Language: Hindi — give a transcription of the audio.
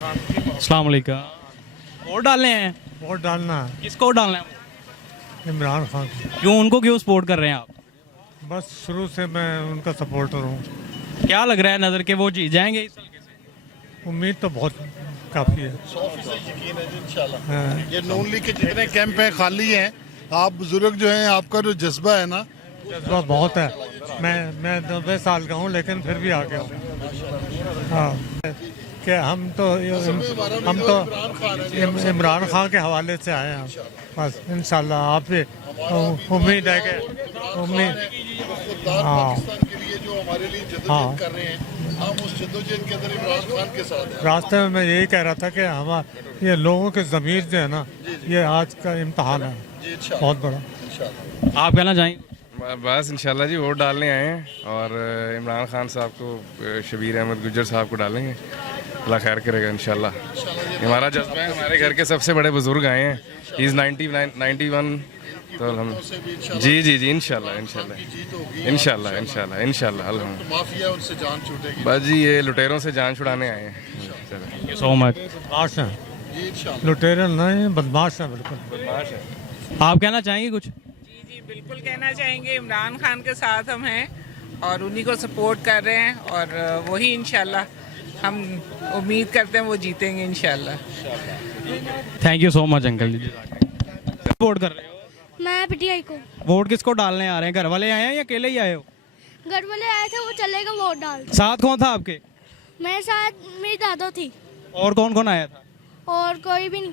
अस्सलाम वालेकुम। वोट डालने हैं? वोट डालना है किसको डालना है? इमरान खान। क्यों, उनको क्यों सपोर्ट कर रहे हैं आप? बस शुरू से मैं उनका सपोर्टर हूँ। क्या लग रहा है नजर के वो जीत जाएंगे इस हल्के से? उम्मीद तो बहुत काफ़ी है। 100% यकीन है जी इंशाल्लाह। हाँ। ये नून लीग के जितने कैंप हैं खाली हैं। आप बुजुर्ग जो हैं, आपका जो जज्बा है ना, जज्बा बहुत है। मैं 90 साल का हूँ लेकिन फिर भी आ गया हूँ। हाँ कि हम तो इमरान खान के हवाले से आए हैं। बस इंशाल्लाह आप भी उम्मीद है कि खुददार हाँ। पाकिस्तान के लिए जो हमारे लिए हाँ। जद्दोजहद कर रहे हैं, हम उस जद्दोजहद के अंदर इमरान खान के साथ हैं। रास्ते में मैं यही कह रहा था कि हमारे ये लोगों के ज़मीर जो है ना, ये आज का इम्तहान है जी इंशाल्लाह बहुत बड़ा। इंशाल्लाह। आप कहना चाहेंगे? बस इंशाल्लाह जी वोट डालने आए हैं और इमरान खान साहब को, शबीर अहमद गुज्जर साहब को डालेंगे। अल्लाह खैर करेगा इंशाल्लाह। हमारा जज्बा है, हमारे घर के सबसे बड़े बुजुर्ग आए हैं। ही इज़ 91 तो हम जी जी जी इंशाल्लाह इंशाल्लाह इंशाल्लाह इंशाल्लाह इंशाल्लाह अल्हम्दुलिल्लाह। माफिया उनसे जान छूटेगी बस जी ये लुटेरों से जान छुड़ाने आए हैं। चलो। Thank you so much. बदमाश हैं, जी इंशाल्लाह। लुटेरे नहीं, बदमाश हैं बिल्कुल। बदमाश है। आप कहना चाहेंगे कुछ? जी जी बिल्कुल कहना चाहेंगे, इमरान खान के साथ हम हैं और उन्हीं को सपोर्ट कर रहे हैं और वही इंशाल्लाह हम उम्मीद करते हैं वो जीतेंगे इंशाल्लाह। Thank you so much uncle जी। वोट कर रहे हो? मैं पीटीआई को। वोट किसको डालने आ रहे हैं? घर वाले आए हैं या अकेले ही आए हो? घर वाले आए थे, वो चलेगा वोट डाल। साथ कौन था आपके? मेरे साथ मेरी दादा थी और कौन कौन आया था? और कोई भी नहीं।